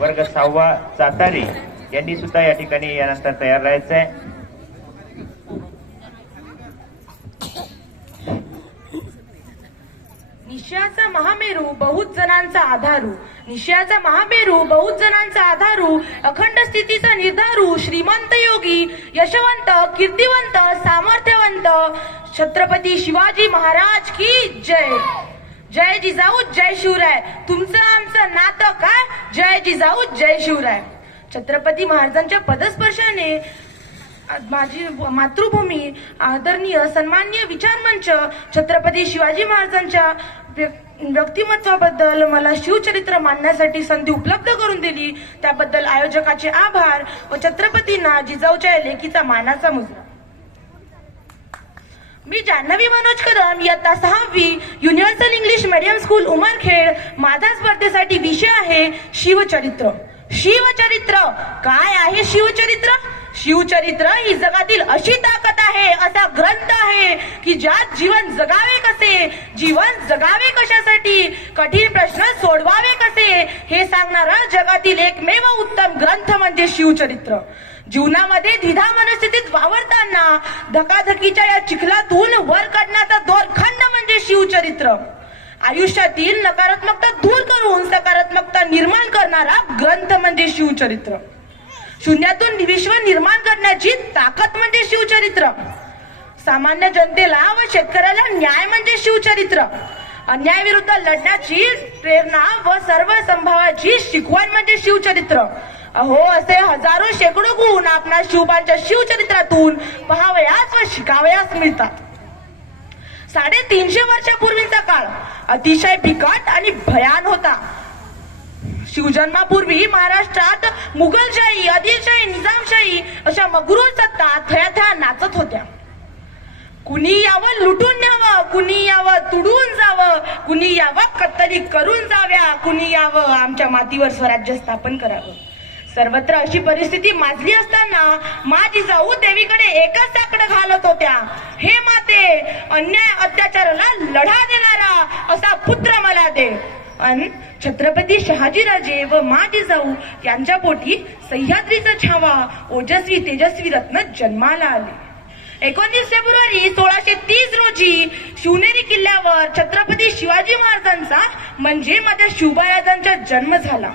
वर्ग 6वा चातारी यांनी सुद्धा या ठिकाणी यानंतर तयार राहायचं आहे. निश्चयाचा महामेरू बहुत जणांचा आधारू, निश्चयाचा महामेरू बहुत जणांचा आधारू, अखंड स्थितीचा निर्धारू, श्रीमंत योगी, यशवंत, कीर्तिवंत, सामर्थ्यवंत छत्रपती शिवाजी महाराज की जय. जय जिजाऊ जय शिवराय. तुमचं आमचं नातं काय? जय जिजाऊ जय शिवराय. छत्रपती महाराजांच्या पदस्पर्शाने माझी मातृभूमी आदरणीय सन्माननीय विचार मंच छत्रपती शिवाजी महाराजांच्या व्यक्तिमत्वाबद्दल मला शिवचरित्र मांडण्यासाठी संधी उपलब्ध करून दिली, त्याबद्दल आयोजकाचे आभार व छत्रपतींना जिजाऊच्या लेखीचा मानाचा मुजरा. मी जान्हवी मनोज कदम, इयत्ता 6वी, universal English medium school Umarkhed. माझ्या स्पर्धेसाठी विषय आहे शिवचरित्र. शिवचरित्र काय आहे? शिवचरित्र शिवचरित्र ही जगातील अशी ताकद आहे, असा ग्रंथ आहे की ज्यात जीवन जगावे कसे, जीवन जगावे कशासाठी, कठीण प्रश्न सोडवावे कसे हे सांगणारा जगातील एकमेव उत्तम ग्रंथ म्हणजे शिवचरित्र. जीवनामध्ये द्विधा मनस्थितीत वावरताना धकाधकीच्या या चिखलातून वर काढण्याचा दोरखंड म्हणजे शिवचरित्र. आयुष्यातील नकारात्मकता दूर करून सकारात्मकता निर्माण करणारा ग्रंथ म्हणजे शिवचरित्र. शून्यातून विश्व निर्माण करण्याची ताकद म्हणजे शिवचरित्र. सामान्य जनतेला व शेतकऱ्याला न्याय म्हणजे शिवचरित्र. अन्यायाविरुद्ध लढण्याची प्रेरणा व सर्व संभावाची शिकवण म्हणजे शिवचरित्र. अहो, असे हजारो शेकडो गुण आपल्या शिवबांच्या शिवचरित्रातून पहावयास व शिकावयास मिळतात. 350 वर्षापूर्वीचा काळ अतिशय बिकट आणि भयान होता. शिवजन्मापूर्वी महाराष्ट्रात मुघलशाही, आदिलशाही, निजामशाही अशा मगरूर सत्ता थया नाचत होत्या. कुणी यावं लुटून न्यावं, कुणी यावं तुडून जावं, कुणी यावं कत्तली करून जाव्या, कुणी यावं आमच्या मातीवर स्वराज्य स्थापन करावं. सर्वत्र अशी परिस्थिती माजली असताना मा जिजाऊ देवीकडे एकच साकडं घालत होत्या. हे माते, अन्याय अत्याचाराला लढा देणारा असा पुत्र मला दे. अन छत्रपती शहाजीराजे व मा जिजाऊ यांच्या पोटी सह्याद्रीचा छावा ओजस्वी तेजस्वी रत्न जन्माला आले. 19 फेब्रुवारी 1630 रोजी शिवनेरी किल्ल्यावर छत्रपती शिवाजी महाराजांचा म्हणजे माझ्या शिवबायांचा जन्म झाला.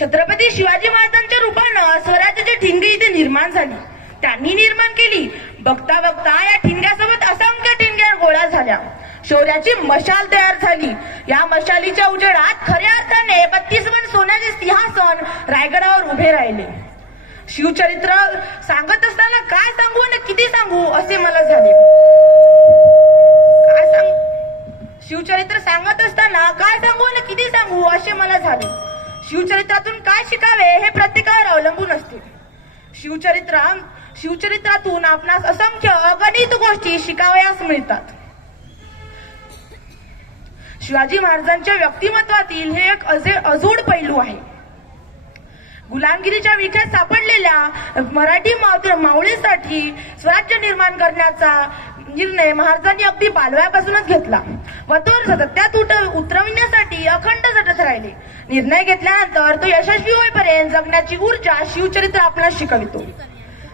छत्रपती शिवाजी महाराजांच्या रूपानं स्वराज्याची ठिणगी इथे निर्माण झाली. त्यांनी निर्माण केली. बघता बघता या ठिणग्यासोबत असंख्य ठिणग्या गोळा झाल्या. शौर्याची मशाल तयार झाली. या मशालीच्या उजेडात खऱ्या अर्थाने 32 मन सोन्याचे सिंहासन रायगडावर उभे राहिले. शिवचरित्र सांगत असताना काय सांगू आणि किती सांगू असे मला झाले. काय सांगू? शिवचरित्र सांगत असताना काय सांगू आणि किती सांगू असे मला झाले. शिवचरित्रातून काय शिकावे हे प्रत्येकावर अवलंबून असते. शिवचरित्रातून आपणास असंख्य अगणित गोष्टी शिकावयास मिळतात. शिवाजी महाराजांच्या व्यक्तिमत्वातील हे एक अजोड पैलू आहे. गुलामगिरीच्या विख्यात सापडलेल्या मराठी मावळीसाठी स्वराज्य निर्माण करण्याचा निर्णय महाराजांनी अगदी बालवयापासूनच घेतला व तो सत्यात उतरविण्यासाठी अखंड झटत राहिले. निर्णय घेतल्यानंतर तो यशस्वी होईपर्यंत जगण्याची ऊर्जा शिवचरित्र आपल्याला शिकवितो.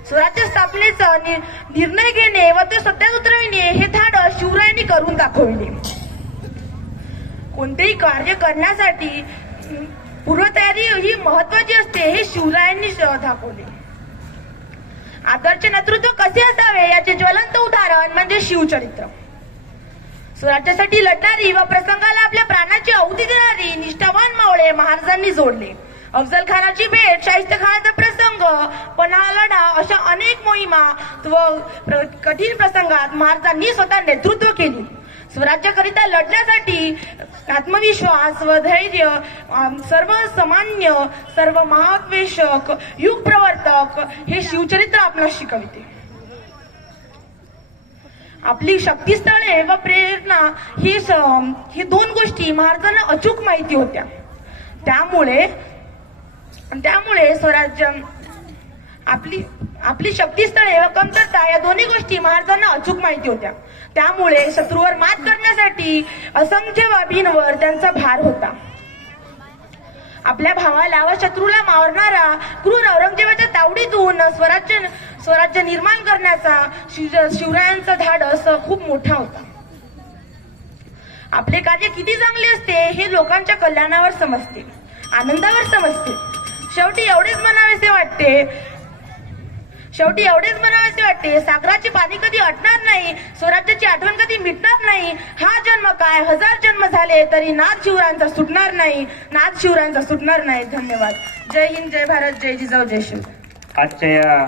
स्वराज्य स्थापनेचा निर्णय घेणे व तो सत्यात उतरविणे हे धाडस शिवरायांनी करून दाखविले. कोणतेही कार्य करण्यासाठी पूर्वतयारी ही महत्वाची असते हे शिवरायांनी दाखवले. आदर्श नेतृत्व कसे असावे याचे ज्वलंत उदाहरण म्हणजे शिवचरित्र. स्वराज्यासाठी लढणारी व प्रसंगाला आपल्या प्राणाची आहुती देणारी निष्ठावान मावळे महाराजांनी जोडले. अफजल खानाची भेट, शाहिस्ते खानाचा प्रसंग, पन्हाळा लढा अशा अनेक मोहिमा व कठीण प्रसंगात महाराजांनी स्वतः नेतृत्व केले. स्वराज्याकरिता लढण्यासाठी आत्मविश्वास व धैर्य, सर्वसामान्य, सर्व महाद्वेषक, युग प्रवर्तक हे शिवचरित्र आपल्याला शिकविते. आपली शक्तीस्थळे व प्रेरणा ही दोन गोष्टी महाराजांना अचूक माहिती होत्या. त्यामुळे स्वराज्य आपली शक्तीस्थळे व कमतरता या दोन्ही गोष्टी महाराजांना अचूक माहिती होत्या. त्यामुळे शत्रूवर मात करण्यासाठी असंख्य बाबींवर त्यांचा भार होता. आपल्या भावाला व शत्रूला मारणारा क्रूर औरंगजेबाच्या तावडीतून स्वराज्य निर्माण करण्याचा शिवरायांचा धाडस खूप मोठा होता. आपले कार्य किती चांगले असते हे लोकांच्या कल्याणावर समजते, आनंदावर समजते. शेवटी एवढेच म्हणावेसे वाटते, सागराची पाणी कधी अटणार नाही, स्वराज्याची आठवण कधी मिटणार नाही. हा जन्म काय 1000 जन्म झाले तरी नाद शिवरायांचा सुटणार नाही. धन्यवाद. जय हिंद, जय भारत, जय जिजाऊ, जय शिव. आजच्या या